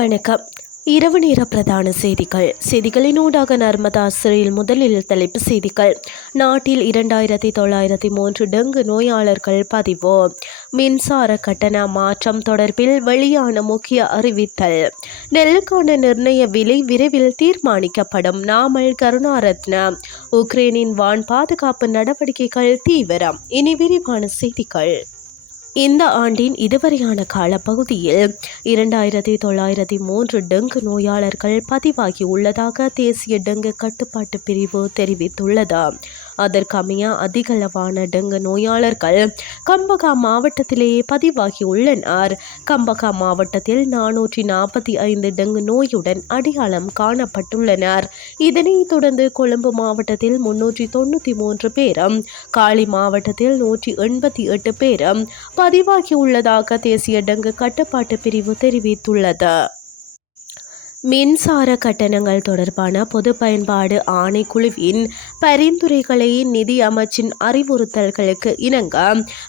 வணக்கம். இரவு நேர பிரதான செய்திகள். செய்திகளினூடாக நர்மதா சிறையில் முதலில் தலைப்பு செய்திகள். நாட்டில் இரண்டாயிரத்தி தொள்ளாயிரத்தி மூன்று டெங்கு நோயாளர்கள் பதிவு. மின்சார கட்டண மாற்றம் தொடர்பில் வெளியான முக்கிய அறிவித்தல். நெல்லுக்கான நிர்ணய விலை விரைவில் தீர்மானிக்கப்படும் நாமல் கருணாரத்ன. உக்ரைனின் வான் பாதுகாப்பு நடவடிக்கைகள் தீவிரம். இனி விரிவான செய்திகள். இந்த ஆண்டின் இதுவரையான காலப்பகுதியில் இரண்டாயிரத்தி தொள்ளாயிரத்தி மூன்று டெங்கு நோயாளர்கள் பதிவாகி உள்ளதாக தேசிய டெங்கு கட்டுப்பாட்டு பிரிவு தெரிவித்துள்ளது. அதற்கமைய அதிகளவான டெங்கு நோயாளர்கள் கம்பகா மாவட்டத்திலேயே பதிவாகியுள்ளனர். கம்பகா மாவட்டத்தில் நானூற்றி நாற்பத்தி ஐந்து டெங்கு நோயுடன் அடையாளம் காணப்பட்டுள்ளனர். இதனைத் தொடர்ந்து கொழும்பு மாவட்டத்தில் முன்னூற்றி தொண்ணூற்றி மூன்று பேரும் காலி மாவட்டத்தில் நூற்றி எண்பத்தி எட்டு பேரும் பதிவாகியுள்ளதாக தேசிய டெங்கு கட்டுப்பாட்டு பிரிவு தெரிவித்துள்ளது. மின்சார கட்டணங்கள் தொடர்பான பொது பயன்பாடு ஆணைக்குழுவின் பரிந்துரைகளை நிதி அமைச்சின் அறிவுறுத்தல்களுக்கு இணங்க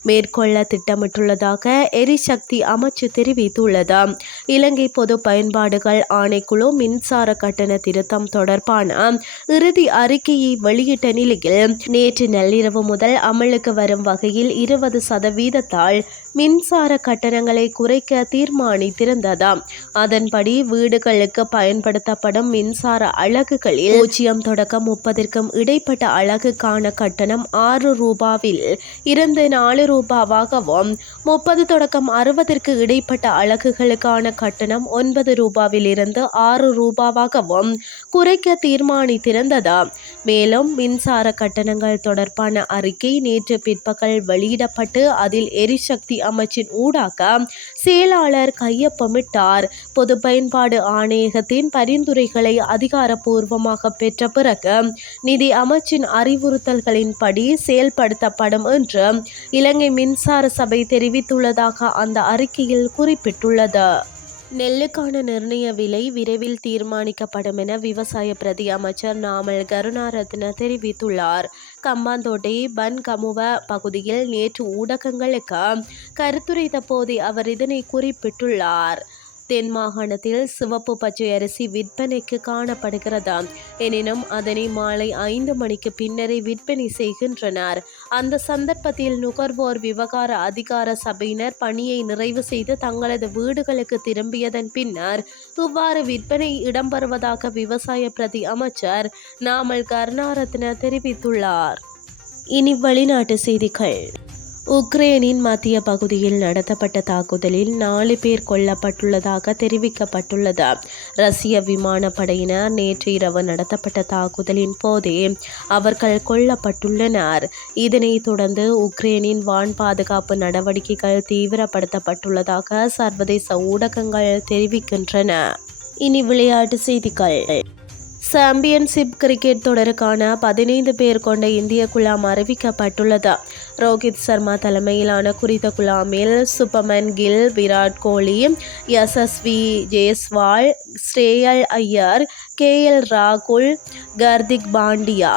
மேற்கொள்ள திட்டமிட்டுள்ளதாக எரிசக்தி அமைச்சு தெரிவித்துள்ளது. இலங்கை பொது பயன்பாடுகள் ஆணைக்குழு மின்சார கட்டண திருத்தம் தொடர்பான இறுதி அறிக்கையை வெளியிட்ட நிலையில் நேற்று நள்ளிரவு முதல் அமலுக்கு வரும் வகையில் இருபது சதவீதத்தால் மின்சார கட்டணங்களை குறைக்க தீர்மானித்திருந்ததாம். அதன்படி வீடுகளுக்கு பயன்படுத்தப்படும் மின்சார அலகுகளில் பூஜ்ஜியம் தொடக்கம் முப்பதற்கும் இடைப்பட்ட அலகுக்கான கட்டணம் ஆறு ரூபாவில் இருந்து நாலு ரூபாவாகவும் முப்பது தொடக்கம் அறுபதற்கு இடைப்பட்ட அலகுகளுக்கான கட்டணம் ஒன்பது ரூபாவில் இருந்து ஆறு ரூபாவாகவும் குறைக்க தீர்மானித்திருந்ததா மேலும் மின்சார கட்டணங்கள் தொடர்பான அறிக்கை நேற்று பிற்பகல் வெளியிடப்பட்டு அதில் எரிசக்தி அமைச்சின் ஊடாக செயலாளர் கையொப்பமிட்டார். பொது பயன்பாடு ஆணையகத்தின் பரிந்துரைகளை அதிகாரப்பூர்வமாக பெற்ற பிறகு நிதி அமைச்சின் அறிவுறுத்தல்களின்படி செயல்படுத்தப்படும் என்று இலங்கை மின்சார சபை தெரிவித்துள்ளதாக அந்த அறிக்கையில் குறிப்பிட்டுள்ளது. நெல்லுக்கான நிர்ணய விலை விரைவில் தீர்மானிக்கப்படும் என விவசாய பிரதி அமைச்சர் நாமல் கருணாரத்ன தெரிவித்துள்ளார். கம்பாந்தோட்டை பன் கமுவ பகுதியில் நேற்று ஊடகங்களுக்கு கருத்துரைத்த போதே அவர் இதனை குறிப்பிட்டுள்ளார். தென் மாகாணத்தில் சிவப்பு பச்சை அரிசி விற்பனைக்கு காணப்படுகிறது? எனினும் அதனை மாலை ஐந்து மணிக்கு பின்னரே விற்பனை செய்கின்றனர். அந்த சந்தர்ப்பத்தில் நுகர்வோர் விவகார அதிகார சபையினர் பணியை நிறைவு செய்து தங்களது வீடுகளுக்கு திரும்பியதன் பின்னர் இவ்வாறு விற்பனை இடம்பெறுவதாக விவசாய பிரதி அமைச்சர் நாமல் கருணாரத்ன தெரிவித்துள்ளார். இனி வெளிநாட்டு செய்திகள். உக்ரைனின் மத்திய பகுதியில் நடத்தப்பட்ட தாக்குதலில் நாலு பேர் கொல்லப்பட்டுள்ளதாக தெரிவிக்கப்பட்டுள்ளது. ரஷ்ய விமானப்படையினர் நேற்று இரவு நடத்தப்பட்ட தாக்குதலின் போதே அவர்கள் கொல்லப்பட்டுள்ளனர். இதனைத் தொடர்ந்து உக்ரைனின் வான் பாதுகாப்பு நடவடிக்கைகள் தீவிரப்படுத்தப்பட்டுள்ளதாக சர்வதேச ஊடகங்கள் தெரிவிக்கின்றன. இனி விளையாட்டு செய்திகள். சாம்பியன்ஷிப் கிரிக்கெட் தொடருக்கான பதினைந்து பேர் கொண்ட இந்திய குழாம் அறிவிக்கப்பட்டுள்ளது. ரோஹித் சர்மா தலைமையிலான குறித்த குழாமில் சுப்பமன் கில் விராட் கோலி எஸ்எஸ்வி ஜெய்ஸ்வால் ஸ்ரேயல் ஐயர் கே எல் ராகுல் கர்திக் பாண்டியா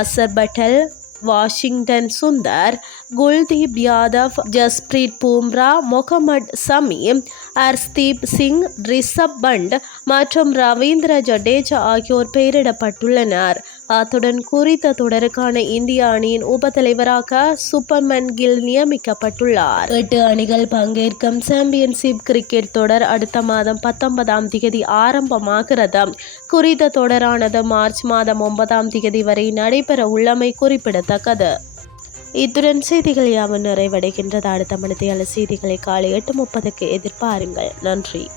அசர் பட்டல் வாஷிங்டன் சுந்தர் குல்தீப் யாதவ் ஜஸ்பிரீத் பூம்ரா முகமது சமீம் ஹர்ஸ்தீப் சிங் ரிஷப் பண்ட் மற்றும் ரவீந்திர ஜடேஜா ஆகியோர் பெயரிடப்பட்டுள்ளனர். அத்துடன் குறித்த தொடருக்கான இந்திய அணியின் உப தலைவராக சூப்பர்மன் கில் நியமிக்கப்பட்டுள்ளார். எட்டு அணிகள் பங்கேற்கும் சாம்பியன்ஷிப் கிரிக்கெட் தொடர் அடுத்த மாதம் பத்தொன்பதாம் தேதி ஆரம்பமாகிறது. குறித்த தொடரானது மார்ச் மாதம் ஒன்பதாம் தேதி வரை நடைபெற உள்ளமை குறிப்பிடத்தக்கது. இத்துடன் செய்திகள் யாவும் நிறைவடைகின்றது. அடுத்த மணித்தையாளர் செய்திகளை காலை எட்டு முப்பதுக்கு எதிர்பாருங்கள். நன்றி.